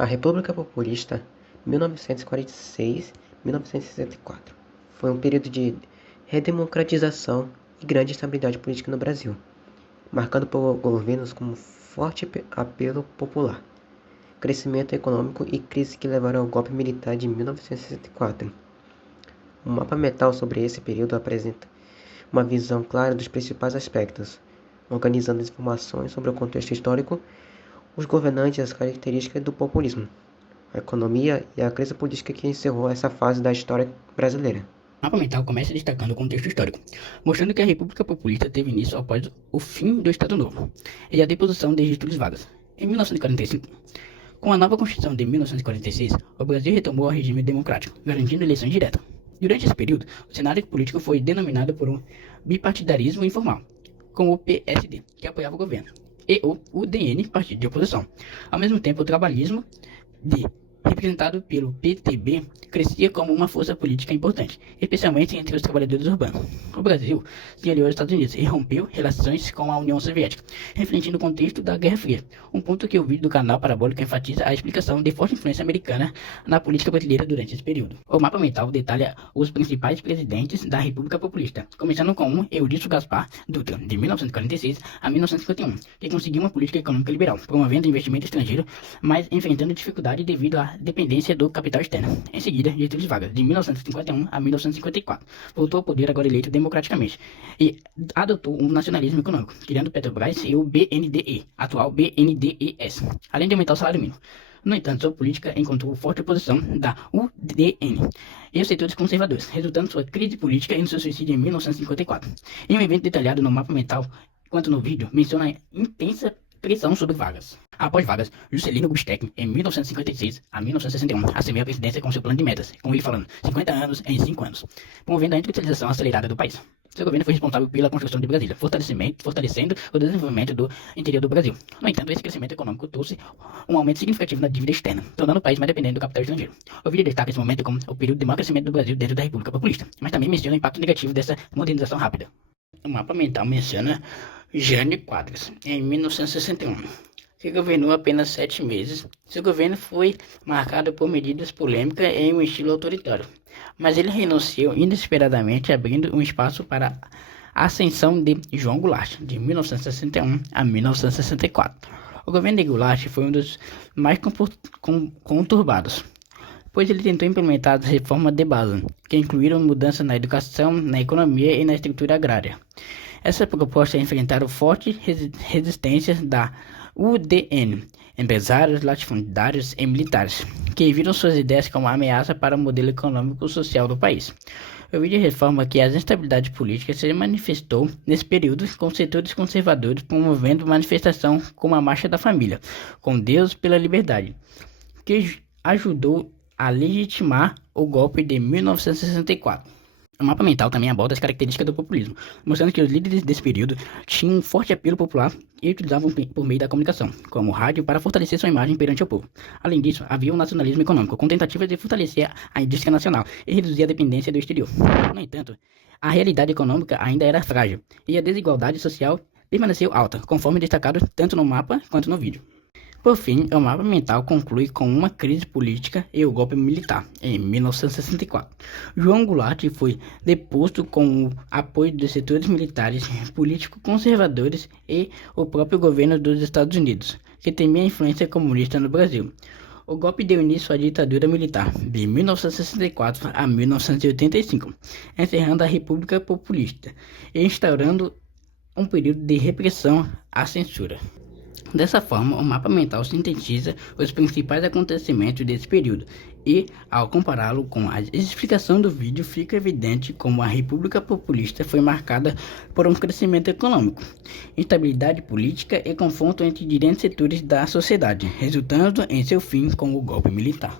A República Populista, 1946-1964, foi um período de redemocratização e grande estabilidade política no Brasil, marcado por governos com forte apelo popular, crescimento econômico e crise que levaram ao golpe militar de 1964. Um mapa mental sobre esse período apresenta uma visão clara dos principais aspectos, organizando as informações sobre o contexto histórico, os governantes e as características do populismo, a economia e a crise política que encerrou essa fase da história brasileira. O mapa mental começa destacando o contexto histórico, mostrando que a República Populista teve início após o fim do Estado Novo e a deposição de Getúlio Vargas, em 1945. Com a nova Constituição de 1946, o Brasil retomou o regime democrático, garantindo eleições diretas. Durante esse período, o cenário político foi denominado por um bipartidarismo informal, com o PSD, que apoiava o governo, e o UDN, partido de oposição. Ao mesmo tempo, o trabalhismo, representado pelo PTB, crescia como uma força política importante, especialmente entre os trabalhadores urbanos. O Brasil se aliou aos Estados Unidos e rompeu relações com a União Soviética, refletindo o contexto da Guerra Fria, um ponto que o vídeo do canal Parabólica enfatiza a explicação de forte influência americana na política brasileira durante esse período. O mapa mental detalha os principais presidentes da República Populista, começando com o Eurício Gaspar Dutra, de 1946 a 1951, que conseguiu uma política econômica liberal, promovendo investimento estrangeiro, mas enfrentando dificuldade devido à dependência do capital externo. Em seguida, Getúlio Vargas, de 1951 a 1954, voltou ao poder agora eleito democraticamente e adotou um nacionalismo econômico, criando o Petrobras e o BNDE, atual BNDES, além de aumentar o salário mínimo. No entanto, sua política encontrou forte oposição da UDN e os setores conservadores, resultando em sua crise política e no seu suicídio em 1954. Em um evento detalhado no mapa mental, quanto no vídeo, menciona a intensa pressão sobre Vargas. Após Vargas, Juscelino Kubitschek, em 1956 a 1961, assumiu a presidência com seu plano de metas, com ele falando 50 anos em 5 anos, promovendo a industrialização acelerada do país. Seu governo foi responsável pela construção de Brasília, fortalecendo o desenvolvimento do interior do Brasil. No entanto, esse crescimento econômico trouxe um aumento significativo na dívida externa, tornando o país mais dependente do capital estrangeiro. O vídeo destaca esse momento como o período de maior crescimento do Brasil dentro da República Populista, mas também menciona o impacto negativo dessa modernização rápida. O mapa mental menciona Jânio Quadros, em 1961, que governou apenas 7 meses. Seu governo foi marcado por medidas polêmicas em um estilo autoritário, mas ele renunciou inesperadamente, abrindo um espaço para a ascensão de João Goulart, de 1961 a 1964. O governo de Goulart foi um dos mais conturbados, pois ele tentou implementar as reformas de base, que incluíram mudanças na educação, na economia e na estrutura agrária. Essa proposta enfrentaram forte resistência da UDN, empresários, latifundiários e militares, que viram suas ideias como ameaça para o modelo econômico e social do país. O vídeo reforma que as instabilidades políticas se manifestou nesse período com setores conservadores promovendo manifestação como a Marcha da Família, com Deus pela Liberdade, que ajudou a legitimar o golpe de 1964. O mapa mental também aborda as características do populismo, mostrando que os líderes desse período tinham um forte apelo popular e utilizavam por meio da comunicação, como o rádio, para fortalecer sua imagem perante o povo. Além disso, havia um nacionalismo econômico, com tentativas de fortalecer a indústria nacional e reduzir a dependência do exterior. No entanto, a realidade econômica ainda era frágil, e a desigualdade social permaneceu alta, conforme destacado tanto no mapa quanto no vídeo. Por fim, o mapa mental conclui com uma crise política e o golpe militar, em 1964. João Goulart foi deposto com o apoio dos setores militares, políticos conservadores e o próprio governo dos Estados Unidos, que temia a influência comunista no Brasil. O golpe deu início à ditadura militar, de 1964 a 1985, encerrando a República Populista e instaurando um período de repressão à censura. Dessa forma, o mapa mental sintetiza os principais acontecimentos desse período e, ao compará-lo com a explicação do vídeo, fica evidente como a República Populista foi marcada por um crescimento econômico, instabilidade política e confronto entre diferentes setores da sociedade, resultando em seu fim com o golpe militar.